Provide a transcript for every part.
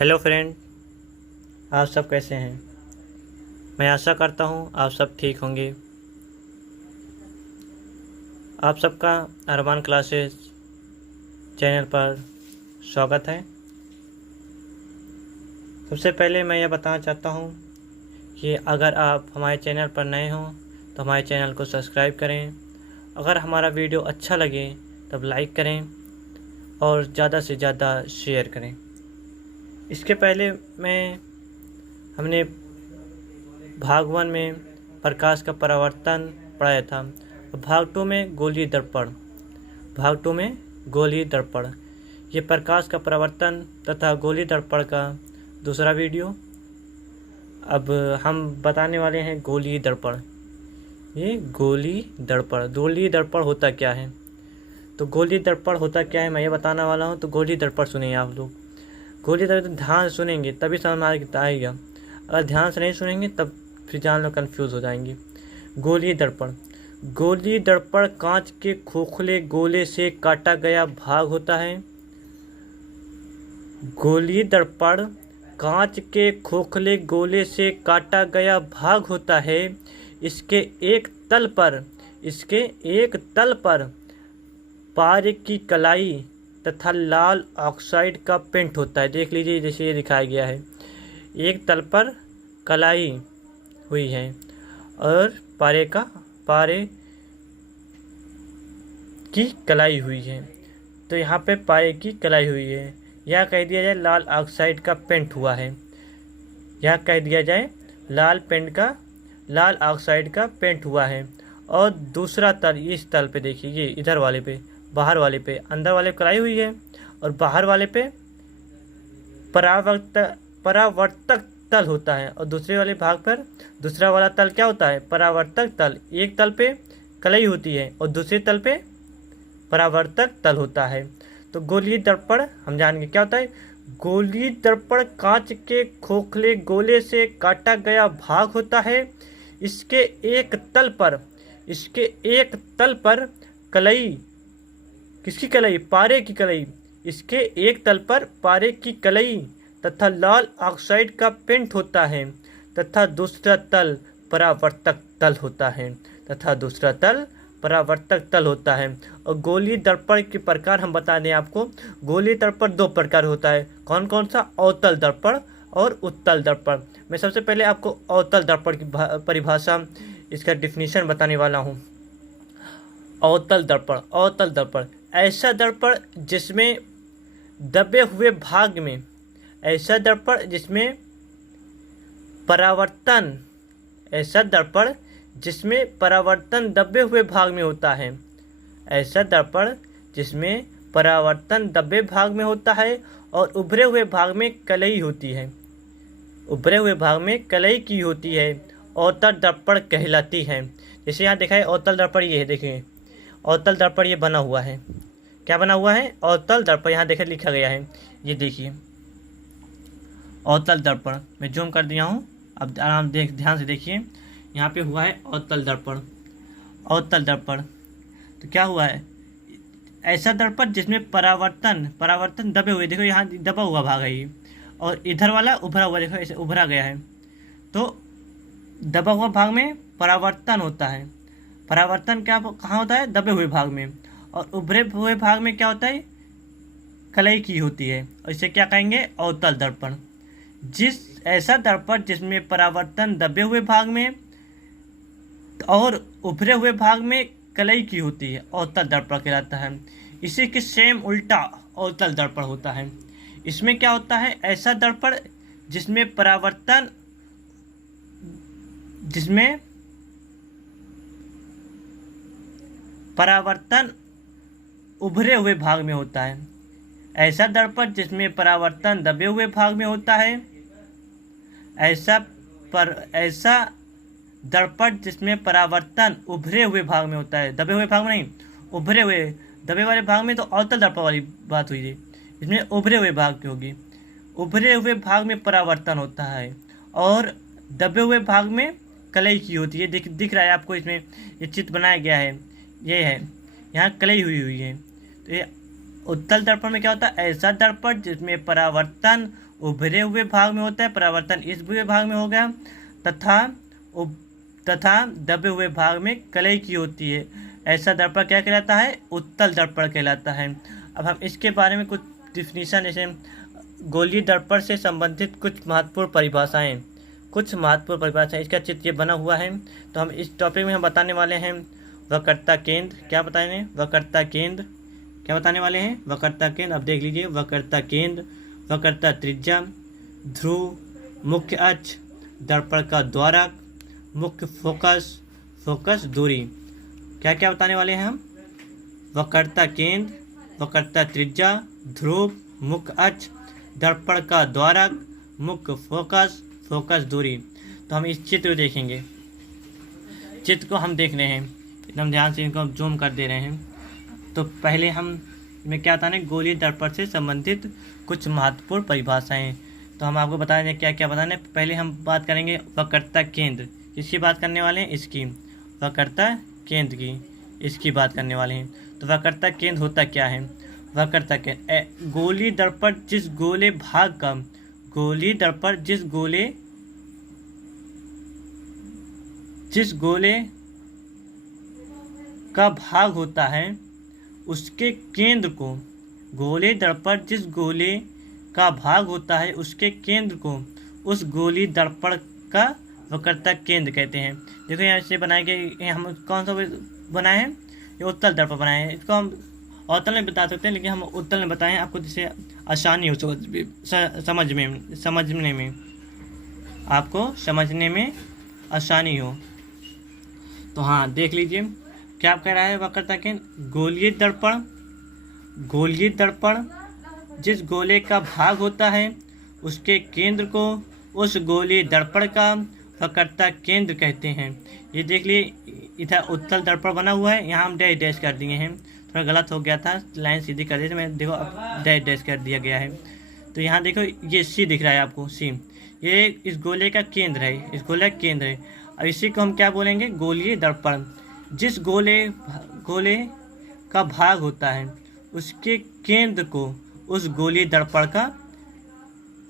Hello friend, आप सब कैसे हैं। मैं आशा करता हूँ आप सब ठीक होंगे। आप सबका अरमान क्लासेस चैनल पर स्वागत है। सबसे पहले मैं यह बताना चाहता हूँ कि अगर आप हमारे चैनल पर नए हों तो हमारे चैनल को सब्सक्राइब करें। अगर हमारा वीडियो अच्छा लगे तब लाइक करें और ज़्यादा से ज़्यादा शेयर करें। इसके पहले हमने भाग 1 में प्रकाश का परावर्तन पढ़ाया था। भाग 2 में गोलीय दर्पण ये प्रकाश का परावर्तन तथा गोलीय दर्पण का दूसरा वीडियो। अब हम बताने वाले हैं गोलीय दर्पण। ये गोलीय दर्पण होता क्या है। तो गोलीय दर्पण होता क्या है मैं ये बताने वाला हूँ। तो गोलीय दर्पण सुनिए आप लोग। गोलीय दर्पण ध्यान से सुनेंगे तभी समझ में आएगा। अगर ध्यान से नहीं सुनेंगे तब फिर जान लो कन्फ्यूज़ हो जाएंगे। गोलीय दर्पण कांच के खोखले गोले से काटा गया भाग होता है। गोलीय दर्पण कांच के खोखले गोले से काटा गया भाग होता है। इसके एक तल पर पारे की कलाई तथा लाल ऑक्साइड का पेंट होता है। देख लीजिए जैसे ये दिखाया गया है। एक तल पर कलाई हुई है और पारे की कलाई हुई है। तो यहाँ पे पारे की कलाई हुई है। यह कह दिया जाए लाल ऑक्साइड का पेंट हुआ है। यह कह दिया जाए लाल ऑक्साइड का पेंट हुआ है। और दूसरा तल इस तल पे देखिए, ये इधर वाले पे, बाहर वाले पे, अंदर वाले पे कलाई हुई है और बाहर वाले पे परावर्तक तल होता है। और दूसरे वाले भाग पर दूसरा वाला तल क्या होता है? परावर्तक तल। एक तल पे कलाई होती है और दूसरे तल पे परावर्तक तल होता है। तो गोलीय दर्पण हम जानेंगे क्या होता है। गोलीय दर्पण कांच के खोखले गोले से काटा गया भाग होता है। इसके एक तल पर कलाई, किसकी कलाई? पारे की कलाई। इसके एक तल पर पारे की कलाई तथा लाल ऑक्साइड का पेंट होता है तथा दूसरा तल परावर्तक तल होता है। और गोलीय दर्पण के प्रकार हम बता दें आपको। गोलीय दर्पण दो प्रकार होता है। कौन कौन सा? अवतल दर्पण और उत्तल दर्पण। मैं सबसे पहले आपको अवतल दर्पण की परिभाषा, इसका डिफिनीशन बताने वाला हूँ। अवतल दर्पण ऐसा दर्पण जिसमें दबे हुए भाग में परावर्तन दबे हुए भाग में होता है। ऐसा दर्पण जिसमें परावर्तन दबे भाग में होता है और उभरे हुए भाग में कलई होती है। अवतल दर्पण कहलाती है। जैसे यहाँ देखा है अवतल दर्पण, ये है, देखिए अवतल दर्पण ये बना हुआ है। क्या बना हुआ है? अवतल दर्पण। यहाँ देखे लिखा गया है, ये देखिए अवतल दर्पण। मैं जूम कर दिया हूँ, अब ध्यान से देखिए। यहाँ पे हुआ है अवतल दर्पण। तो क्या हुआ है? ऐसा दर्पण जिसमें परावर्तन दबे हुए, देखो यहाँ दबा हुआ भाग है ये, और इधर वाला उभरा हुआ, देखो ऐसे उभरा गया है। तो दबा हुआ भाग में परावर्तन होता है। परावर्तन कहाँ होता है? दबे हुए भाग में। और उभरे हुए भाग में क्या होता है? कलई की होती है। और इसे क्या कहेंगे? अवतल दर्पण। ऐसा दर्पण जिसमें परावर्तन दबे हुए भाग में और उभरे हुए भाग में कलई की होती है, अवतल दर्पण कहलाता है। इसी के सेम उल्टा अवतल दर्पण होता है। इसमें क्या होता है? ऐसा दर्पण जिसमें परावर्तन उभरे हुए भाग में होता है। ऐसा दर्पण जिसमें परावर्तन दबे हुए भाग में होता है। ऐसा दर्पण जिसमें परावर्तन उभरे हुए भाग में होता है। दबे हुए भाग में नहीं, उभरे हुए। दबे वाले भाग में तो अवतल दर्पण वाली बात हुई थी, इसमें उभरे हुए भाग की होगी। उभरे हुए भाग में परावर्तन होता है और दबे हुए भाग में कलई की होती है। दिख रहा है आपको, इसमें ये चित्र बनाया गया है, ये है, यहाँ कलई हुई है। तो ये उत्तल दर्पण में क्या होता है? ऐसा दर्पण जिसमें परावर्तन उभरे हुए भाग में होता है, परावर्तन इस हुए भाग में हो गया, तथा दबे हुए भाग में कलई की होती है। ऐसा दर्पण क्या कहलाता है? उत्तल दर्पण कहलाता है। अब हम इसके बारे में कुछ डिफिनीशन, जैसे गोलीय दर्पण से संबंधित कुछ महत्वपूर्ण परिभाषाएं, इसका चित्र ये बना हुआ है। तो हम इस टॉपिक में हम बताने वाले हैं वक्रता केंद्र। क्या बताएंगे? वक्रता केंद्र। क्या बताने वाले हैं? वक्रता केंद्र। अब देख लीजिए, वक्रता केंद्र, वक्रता त्रिज्या, ध्रुव, मुख्य अक्ष, दर्पण का द्वारक, मुख्य फोकस दूरी। क्या क्या बताने वाले हैं हम? वक्रता केंद्र, वक्रता त्रिज्या, ध्रुव, मुख्य अक्ष, दर्पण का द्वारक, मुख्य फोकस दूरी। तो हम इस चित्र को देखेंगे। चित्र को हम देख रहे हैं, एकदम ध्यान से इनको जूम कर दे रहे हैं। तो पहले हम में क्या बताने? गोलीय दर्पण से संबंधित कुछ महत्वपूर्ण परिभाषाएं। तो हम आपको बता दें क्या क्या बताने। पहले हम बात करेंगे वक्रता केंद्र। किसकी बात करने वाले हैं? इसकी, वक्रता केंद्र की, इसकी बात करने वाले हैं। तो वक्रता केंद्र होता क्या है? वक्रता केंद्र गोलीय दर्पण जिस गोले भाग का, गोलीय दर्पण जिस गोले का भाग होता है उसके केंद्र को, गोलीय दर्पण जिस गोले का भाग होता है उसके केंद्र को उस गोलीय दर्पण का वक्रता केंद्र कहते हैं। देखो यहाँ से बनाए गए, हम कौन सा बनाए हैं? ये उत्तल दर्पण बनाए हैं। इसको हम अवतल में बता सकते हैं, लेकिन हम उत्तल में बताएं आपको, जिससे आसानी हो समझने में, आपको समझने में आसानी हो। तो हाँ, देख लीजिए क्या कह रहा है वक्रता केंद्र। गोलीय दर्पण जिस गोले का भाग होता है उसके केंद्र को उस गोलीय दर्पण का वक्रता केंद्र कहते हैं। ये देख लिए, इधर उत्तल दर्पण बना हुआ है, यहाँ हम डैश कर दिए हैं, थोड़ा गलत हो गया था, लाइन सीधी कर दी थी मैं, देखो अब डैश कर दिया गया है। तो यहाँ देखो ये सी दिख रहा है आपको, सी, ये इस गोले का केंद्र है, इस गोले का केंद्र है। अब इसी को हम क्या बोलेंगे? गोलीय दर्पण जिस गोले का भाग होता है उसके केंद्र को उस गोलीय दर्पण का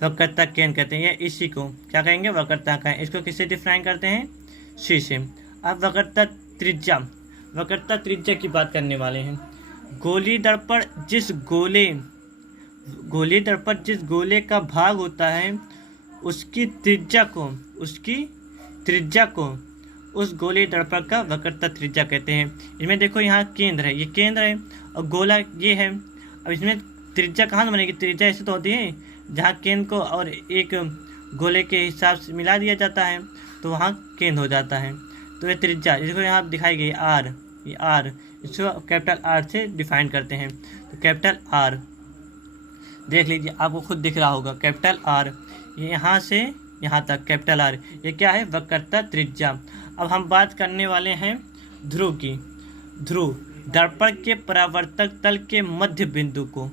वक्रता केंद्र कहते हैं। या इसी को क्या कहेंगे? वक्रता का। इसको किससे डिफाइन करते हैं? सी से। अब वक्रता त्रिज्या की बात करने वाले हैं। गोलीय दर्पण जिस गोले का भाग होता है उसकी त्रिज्या को उस गोलीय दर्पण का वक्रता त्रिज्या कहते हैं। इनमें देखो यहाँ केंद्र है, ये केंद्र है और गोला ये है। अब इसमें त्रिज्या कहाँ से बनेगी? त्रिज्या ऐसे तो होती है जहाँ केंद्र को और एक गोले के हिसाब से मिला दिया जाता है, तो वहाँ केंद्र हो जाता है। तो ये त्रिज्या, जिसको यहाँ दिखाई गई आर, ये आर, इसको कैपिटल आर से डिफाइन करते हैं। तो कैपिटल आर देख लीजिए, आपको खुद दिख रहा होगा, कैपिटल आर, ये यहाँ से यहाँ तक कैपिटल आर, ये क्या है? वक्रता त्रिज्या। अब हम बात करने वाले हैं ध्रुव की। ध्रुव दर्पण के परावर्तक तल के मध्य बिंदु को,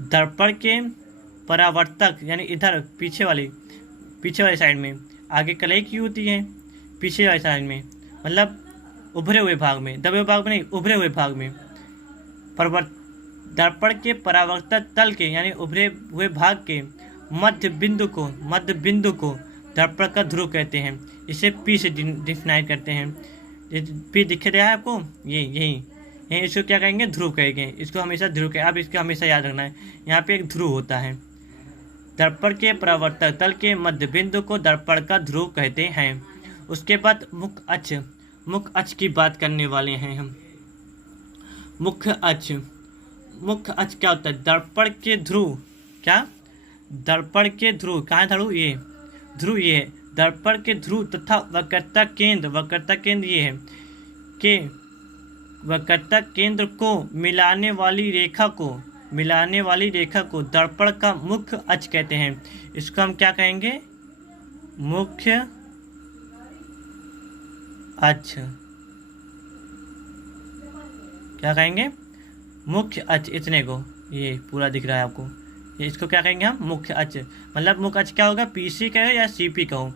दर्पण के परावर्तक यानी इधर पीछे वाली साइड में, आगे कलई की होती है, पीछे वाली साइड में, मतलब उभरे हुए भाग में, दबे हुए भाग में नहीं, उभरे हुए भाग में दर्पण के परावर्तक तल के यानी उभरे हुए भाग के मध्य बिंदु को दर्पण का ध्रुव कहते हैं। इसे पी से डिफाइन करते हैं। पी दिख रहा है आपको, यही इसको क्या कहेंगे? ध्रुव कहेंगे। इसको हमेशा ध्रुव कहें। अब इसको हमेशा याद रखना है, यहाँ पे एक ध्रुव होता है। दर्पण के परावर्तक तल के मध्य बिंदु को दर्पण का ध्रुव कहते हैं। उसके बाद मुख्य अक्ष की बात करने वाले हैं हम। मुख्य अक्ष क्या होता है? दर्पण के ध्रुव, क्या? दर्पण के ध्रुव कहाँ है? ध्रुव ये है। दर्पण के ध्रुव तथा वक्रता केंद्र ये है कि वक्रता केंद्र को मिलाने वाली रेखा को दर्पण का मुख्य अक्ष कहते हैं। इसको हम क्या कहेंगे? मुख्य अक्ष। क्या कहेंगे? मुख्य अक्ष। इतने को ये पूरा दिख रहा है आपको, ये इसको क्या कहेंगे हम? मुख्य अक्ष। मतलब मुख्य अक्ष क्या होगा? पीसी कहो या सीपी कहो,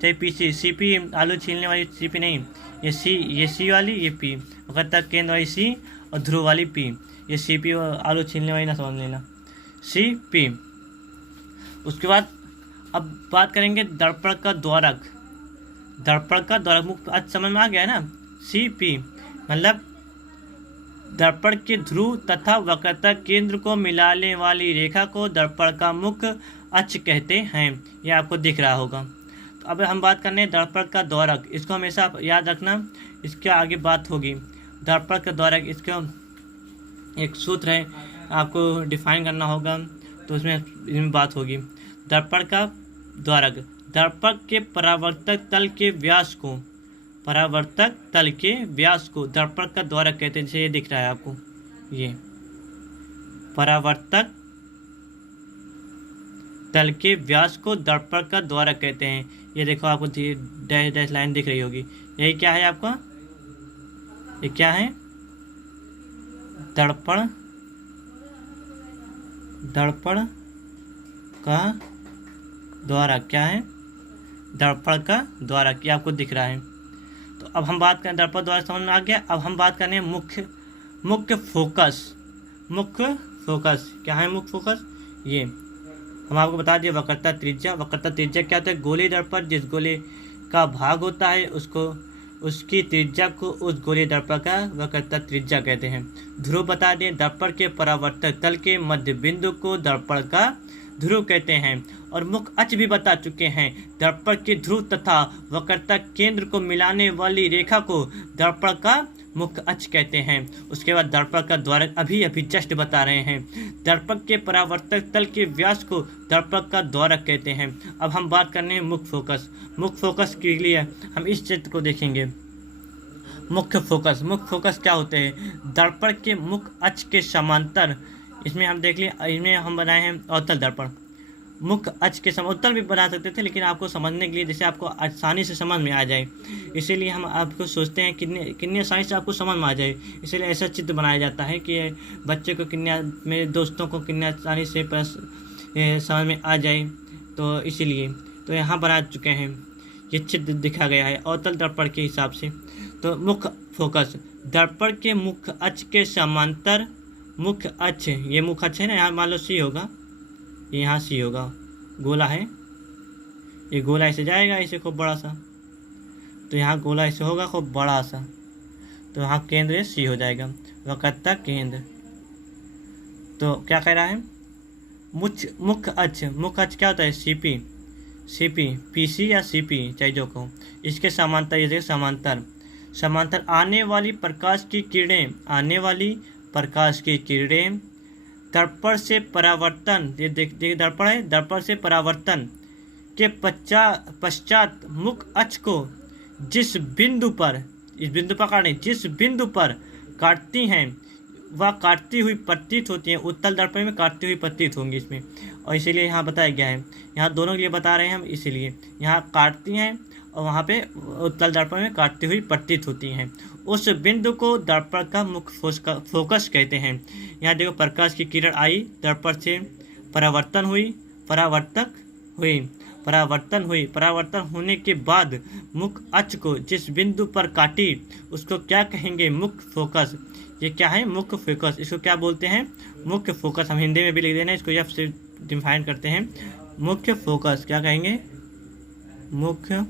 चाहे पीसी। सीपी आलू छीलने वाली सीपी नहीं, ये सी वाली, ये पी, वक्रता केंद्र वाली सी और ध्रुव वाली पी। ये सीपी और आलू छीलने वाली ना समझ लेना, सी पी। उसके बाद अब बात करेंगे दर्पण का द्वारक। दर्पण का द्वारक मुख आज समझ में आ गया है ना। CP मतलब दर्पण के ध्रुव तथा वक्रता केंद्र को मिलाने वाली रेखा को दर्पण का मुख्य अक्ष कहते हैं। यह आपको दिख रहा होगा। तो अब हम बात करने दर्पण का द्वारक, इसको हमेशा आप याद रखना, इसके आगे बात होगी। दर्पण का द्वारक, इसका एक सूत्र है, आपको डिफाइन करना होगा, तो इसमें बात होगी। दर्पण का द्वारक दर्पण के परावर्तक तल के व्यास को, परावर्तक तल के व्यास को दर्पण का द्वारक कहते हैं। जैसे ये दिख रहा है आपको, ये परावर्तक तल के व्यास को दर्पण का द्वारक कहते हैं। ये देखो आपको डैश डैश लाइन दिख रही होगी, यही क्या है आपका, ये क्या है, दर्पण, दर्पण का द्वारक। क्या है, दर्पण का द्वारक, ये आपको दिख रहा है। तो अब हम बात करें, दर्पण द्वारक समझ में आ गया। अब हम बात करें मुख्य फोकस। मुख्य फोकस क्या है, मुख्य फोकस, ये हम आपको बता दिए। वक्रता त्रिज्या, वक्रता त्रिज्या क्या होता है, गोलीय दर्पण जिस गोले का भाग होता है उसको, उसकी त्रिज्या को उस गोलीय दर्पण का वक्रता त्रिज्या कहते हैं। ध्रुव बता दें, दर्पण के परावर्तक तल के मध्य बिंदु को दर्पण का ध्रुव कहते हैं। और मुख्य अक्ष भी बता चुके हैं, दर्पण के ध्रुव तथा वक्रता केंद्र को मिलाने वाली रेखा को दर्पण का मुख्य अक्ष कहते हैं। उसके बाद दर्पण का द्वारक अभी जस्ट बता रहे हैं, दर्पण के परावर्तक तल के व्यास को दर्पण का द्वारक कहते हैं। अब हम बात करने हैं मुख्य फोकस। मुख्य फोकस के लिए हम इस चित्र को देखेंगे। मुख्य फोकस, मुख्य फोकस क्या होते हैं, दर्पण के मुख्य अक्ष के समांतर, इसमें हम देख लिए, इसमें हम बनाए हैं अवतल दर्पण। मुख्य अक्ष के उत्तल भी बना सकते थे, लेकिन आपको समझने के लिए, जैसे आपको आसानी से समझ में आ जाए, इसीलिए हम आपको सोचते हैं कितनी आसानी से आपको समझ में आ जाए, इसीलिए ऐसा चित्र बनाया जाता है कि बच्चे को मेरे दोस्तों को कितनी आसानी से समझ में आ जाए। तो इसीलिए तो यहाँ बना चुके हैं, ये चित्र दिखा गया है अवतल दर्पण के हिसाब से। तो मुख्य फोकस, दर्पण के मुख्य अक्ष के समांतर, मुख्य अक्ष, ये मुख्य अक्ष है ना, यहाँ मान लो C होगा, यहाँ C होगा, गोला है, ये गोला ऐसे जाएगा, ऐसे खूब बड़ा सा, तो यहाँ गोला ऐसे होगा खूब बड़ा सा, तो यहाँ केंद्र C हो जाएगा, वक्रता केंद्र। तो क्या कह रहा है, मुख्य अक्ष, मुख्य अक्ष क्या होता है, CP, PC या CP चाहे जो कहो, इसके समांतर, ये देखो समांतर, समांतर आने वाली प्रकाश की किरणें, आने वाली प्रकाश की किरणें दर्पण से परावर्तन, ये देख दर्पण है, दर्पण से परावर्तन के पश्चात मुख्य अक्ष को जिस बिंदु पर, इस बिंदु पर काटने, जिस बिंदु पर काटती हैं वह काटती हुई प्रतीत होती हैं। उत्तल दर्पण में काटती हुई प्रतीत होंगी इसमें, और इसीलिए यहाँ बताया गया है, यहाँ दोनों के लिए बता रहे हैं हम, इसीलिए यहाँ काटती हैं और वहाँ पे उत्तल दर्पण में काटती हुई प्रतीत होती हैं। उस बिंदु को दर्पण का मुख्य फोकस कहते हैं। यहाँ देखो, प्रकाश की किरण आई, दर्पण से परावर्तन हुई, परावर्तन होने के बाद मुख्य अक्ष को जिस बिंदु पर काटी उसको क्या कहेंगे, मुख्य फोकस। ये क्या है, मुख्य फोकस, इसको क्या बोलते हैं, मुख्य फोकस। हम हिंदी में भी लिख देना, इसको F से डिफाइन करते हैं, मुख्य फोकस। क्या कहेंगे, मुख्य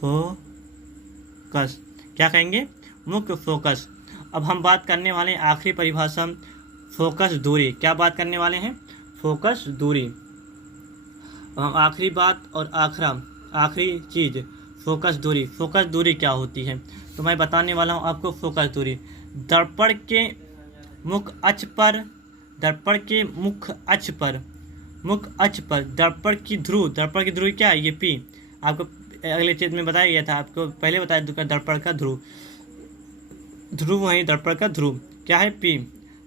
फोकस, क्या कहेंगे, मुख्य फोकस। अब हम बात करने वाले हैं आखिरी परिभाषा, फोकस दूरी। क्या बात करने वाले हैं, फोकस दूरी। अब आखिरी बात और आखिरी चीज़, फोकस दूरी। फोकस दूरी क्या होती है, तो मैं बताने वाला हूँ आपको। फोकस दूरी दर्पण के मुख्य अक्ष पर, दर्पण के मुख्य अक्ष पर, दर्पण की ध्रुव क्या है, ये P। आपको अगले चित्र में बताया गया था, आपको पहले बताया दर्पण का ध्रुव वही दर्पण का ध्रुव क्या है, P।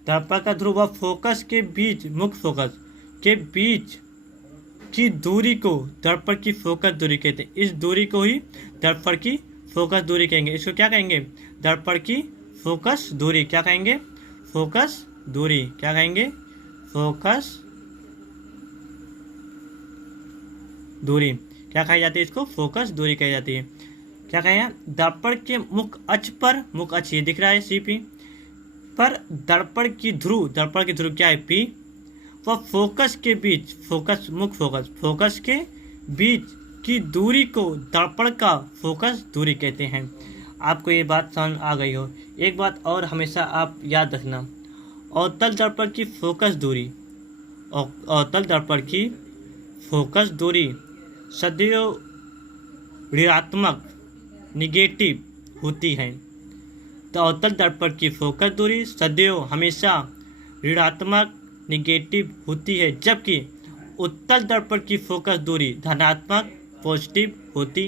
दर्पण का ध्रुव व फोकस के बीच, मुख्य फोकस के बीच की दूरी को दर्पण की फोकस दूरी कहते हैं। इस दूरी को ही दर्पण की फोकस दूरी कहेंगे। इसको क्या कहेंगे, दर्पण की फोकस दूरी। क्या कहेंगे, फोकस दूरी। क्या कहेंगे, फोकस दूरी। क्या कही जाती है, इसको फोकस दूरी कही जाती है। क्या कहें, दर्पण के मुख्य अक्ष पर, मुख्य अक्ष ये दिख रहा है CP पर, दर्पण की ध्रुव क्या है P, वह फोकस के बीच मुख्य फोकस के बीच की दूरी को दर्पण का फोकस दूरी कहते हैं। आपको ये बात समझ आ गई हो। एक बात और हमेशा आप याद रखना, अवतल दर्पण की फोकस दूरी अवतल दर्पण की फोकस दूरी सदैव ऋणात्मक निगेटिव होती है। तो अवतल दर्पण की फोकस दूरी सदैव हमेशा ऋणात्मक निगेटिव होती है, जबकि उत्तल दर्पण की फोकस दूरी धनात्मक पॉजिटिव होती